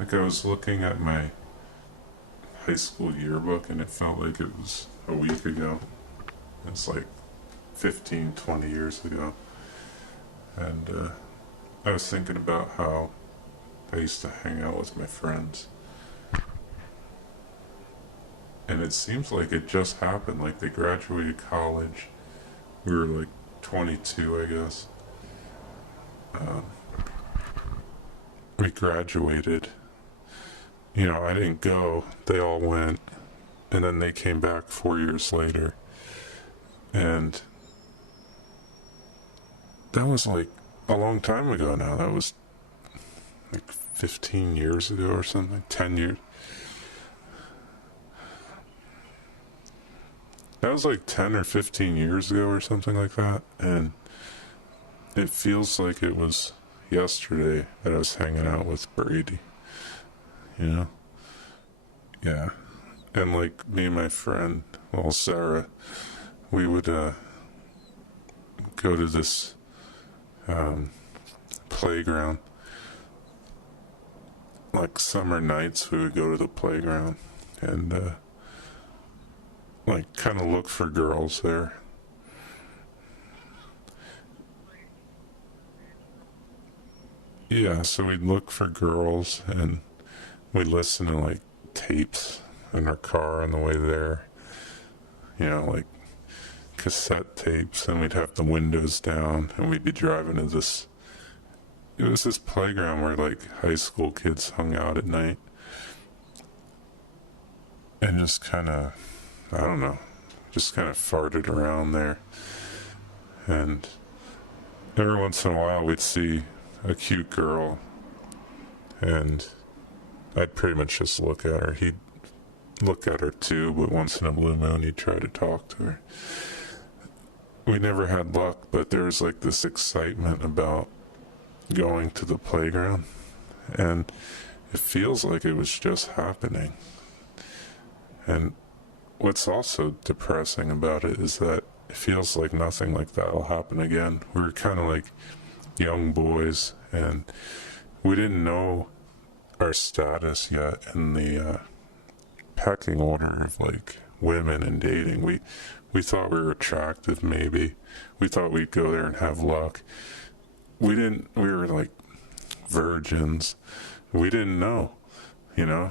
Like I was looking at my high school yearbook and it felt like it was a week ago. It's like 15, 20 years ago. And I was thinking about how I used to hang out with my friends. And it seems like it just happened. Like they graduated college. We were like 22, I guess. Um, we graduated. You know, I didn't go. They all went. And then they came back 4 years later. And that was like a long time ago now. That was like 15 years ago or something. 10 years. That was like 10 or 15 years ago or something like that. And it feels like it was yesterday that I was hanging out with Brady. You know? Yeah. And like me and my friend, well, Sarah, we would go to this playground. Like summer nights, we would go to the playground and like kind of look for girls there. Yeah, so we'd look for girls and we'd listen to like tapes in our car on the way there. You know, like cassette tapes, and we'd have the windows down and we'd be driving to this. It was this playground where like high school kids hung out at night and just kind of, I don't know, just kind of farted around there. And every once in a while we'd see a cute girl and I'd pretty much just look at her. He'd look at her too, but once in a blue moon he'd try to talk to her. We never had luck, but there was like this excitement about going to the playground, and it feels like it was just happening. And what's also depressing about it is that it feels like nothing like that will happen again. We were kind of like young boys, and we didn't know our status yet in the pecking order of like women and dating. We thought we were attractive, maybe. We thought we'd go there and have luck. We didn't. We were like virgins. We didn't know, you know.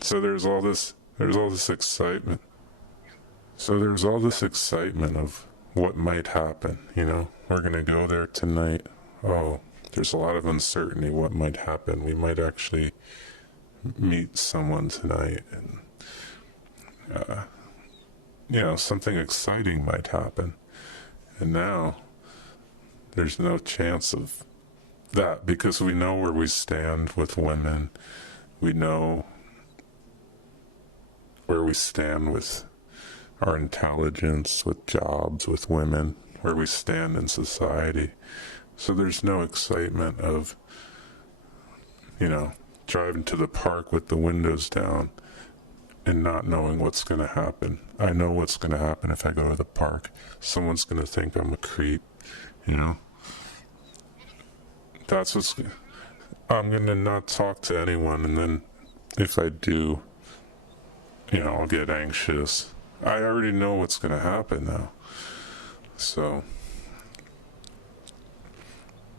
So there's all this. There's all this excitement. So there's all this excitement of what might happen. You know, we're gonna go there tonight. Oh, there's a lot of uncertainty. What might happen? We might actually meet someone tonight, and you know, something exciting might happen. And now there's no chance of that because we know where we stand with women. We know where we stand with our intelligence, with jobs, with women, where we stand in society. So there's no excitement of, you know, driving to the park with the windows down and not knowing what's going to happen. I know what's going to happen if I go to the park. Someone's going to think I'm a creep, you know? That's what's... I'm going to not talk to anyone, and then if I do, you know, I'll get anxious. I already know what's going to happen now. So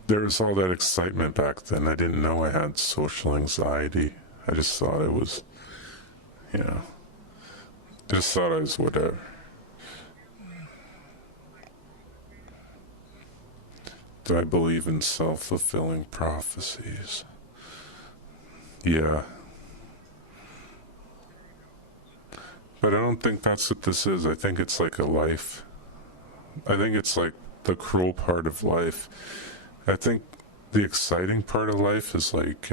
there was all that excitement back then. I didn't know I had social anxiety. I just thought it was, you know, just thought I was whatever. Do I believe in self-fulfilling prophecies? Yeah. But I don't think that's what this is. I think it's like a life. I think it's like the cruel part of life. I think the exciting part of life is like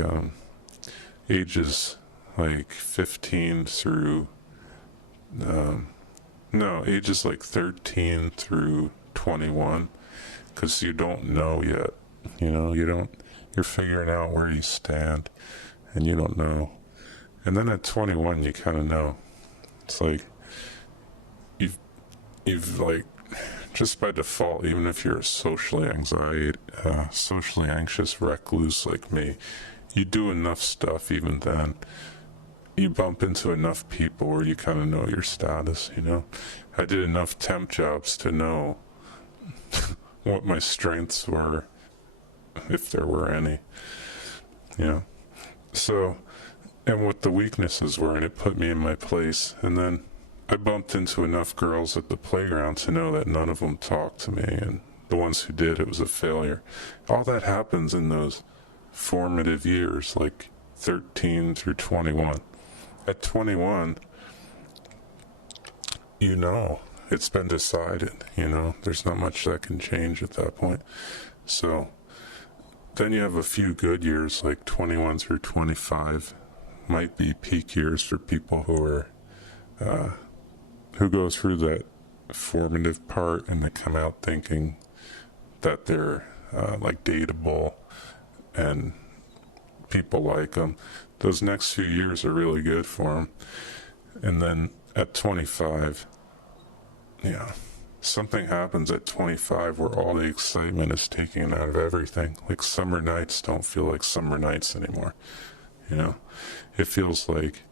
ages like 15 through no, ages like 13 through 21, because you don't know yet. You know, you're figuring out where you stand, and you don't know. And then at 21, you kind of know. It's like, you've like, just by default, even if you're a socially anxious recluse like me, you do enough stuff even then. You bump into enough people where you kind of know your status, you know. I did enough temp jobs to know what my strengths were, if there were any, you know. So, and what the weaknesses were, and it put me in my place. And then I bumped into enough girls at the playground to know that none of them talked to me, and the ones who did, it was a failure. All that happens in those formative years, like 13 through 21. At 21, you know, it's been decided, you know, there's not much that can change at that point. So then you have a few good years, like 21 through 25 might be peak years for people who are, who go through that formative part and they come out thinking that they're like dateable and people like them. Those next few years are really good for them. And then at 25, yeah, something happens at 25 where all the excitement is taken out of everything. Like summer nights don't feel like summer nights anymore. You know, it feels like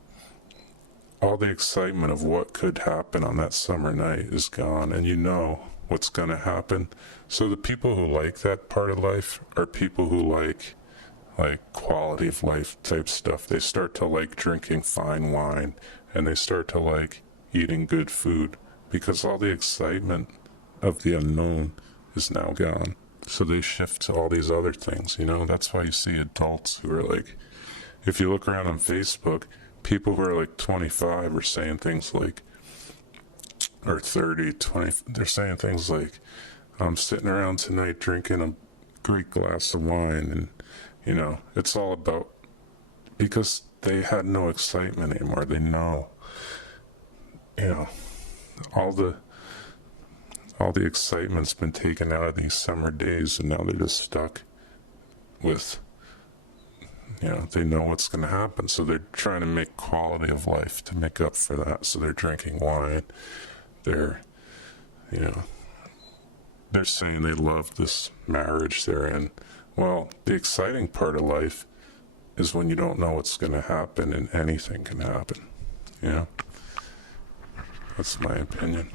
all the excitement of what could happen on that summer night is gone, and you know what's going to happen. So the people who like that part of life are people who like quality of life type stuff. They start to like drinking fine wine, and they start to like eating good food, because all the excitement of the unknown is now gone. So they shift to all these other things, you know. That's why you see adults who are like, if you look around on Facebook, people who are like 25 are saying things like, or 30, 20, they're saying things like, I'm sitting around tonight drinking a great glass of wine, and you know, it's all about, because they had no excitement anymore. They know, you know, all the excitement's been taken out of these summer days, and now they're just stuck with, you know, they know what's going to happen. So they're trying to make quality of life to make up for that. So they're drinking wine. They're, you know, they're saying they love this marriage they're in. Well, the exciting part of life is when you don't know what's going to happen, and anything can happen. You know? That's my opinion.